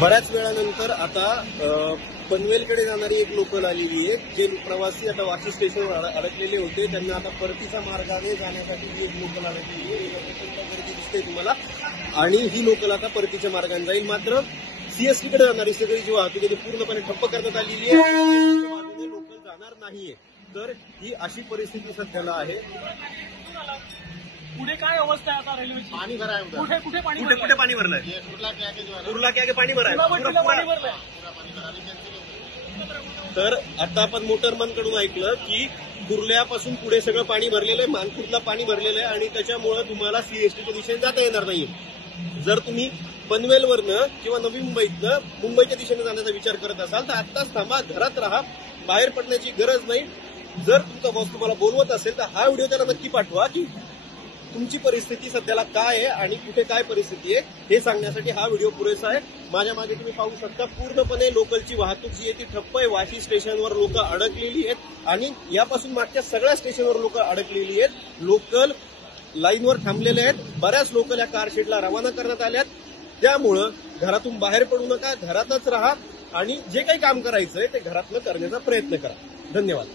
बऱ्याच वेळानंतर आता पनवेलकडे जाणारी एक लोकल आलेली आहे. जे प्रवासी आता वाशी स्टेशनवर अडकलेले होते त्यांना आता परतीच्या मार्गाने जाण्यासाठी ही एक लोकल अडकलेली आहे. लोकेशनला गर्दी दिसते तुम्हाला आणि ही लोकल आता परतीच्या मार्गाने जाईल. मात्र सीएसटीकडे जाणारी सगळी जी वाहतूक आहे ती पूर्णपणे ठप्प करण्यात आलेली आहे. बाजूने लोकल जाणार नाहीये. तर ही अशी परिस्थिती सध्याला आहे. पुढे काय अवस्था आहे आता रेल्वेची? पाणी भराय कुठे कुठे पाणी कुठे पाणी भरलंय? कुर्ला के आगे पाणी भराय. पाणी भरलंय. तर आता आपण मोटरमनकडून ऐकलं की कुर्ल्यापासून पुढे सगळं पाणी भरलेलं आहे, मानपूरला पाणी भरलेलं आहे आणि त्याच्यामुळे तुम्हाला सीएसटीच्या दिशेने जाता येणार नाहीये. जर तुम्ही पनवेलवरनं किंवा नवी मुंबईतनं मुंबईच्या दिशेने जाण्याचा विचार करत असाल तर आत्ताच थांबा, घरात राहा, बाहेर पडण्याची गरज नाही. जर तुमचा बॉस तुम्हाला बोलवत असेल तर हा व्हिडिओ त्याला नक्की पाठवा की तुमची परिस्थिती सध्याला काय आहे आणि कुठे काय परिस्थिती आहे हे सांगण्यासाठी हा व्हिडिओ पुरेसा आहे. माझ्या मागे तुम्ही पाहू शकता पूर्णपणे लोकलची वाहतूक जी आहे ती ठप्प आहे. वाशी स्टेशनवर लोक अडकलेली आहेत आणि यापासून मागच्या सगळ्या स्टेशनवर लोक अडकलेली आहेत. लोकल लाईनवर थांबलेले आहेत. बऱ्याच लोकल या कारशेडला रवाना करण्यात आल्यात. त्यामुळं घरातून बाहेर पडू नका, घरातच राहा आणि जे काही काम करायचंय ते घरातनं करण्याचा प्रयत्न करा. धन्यवाद.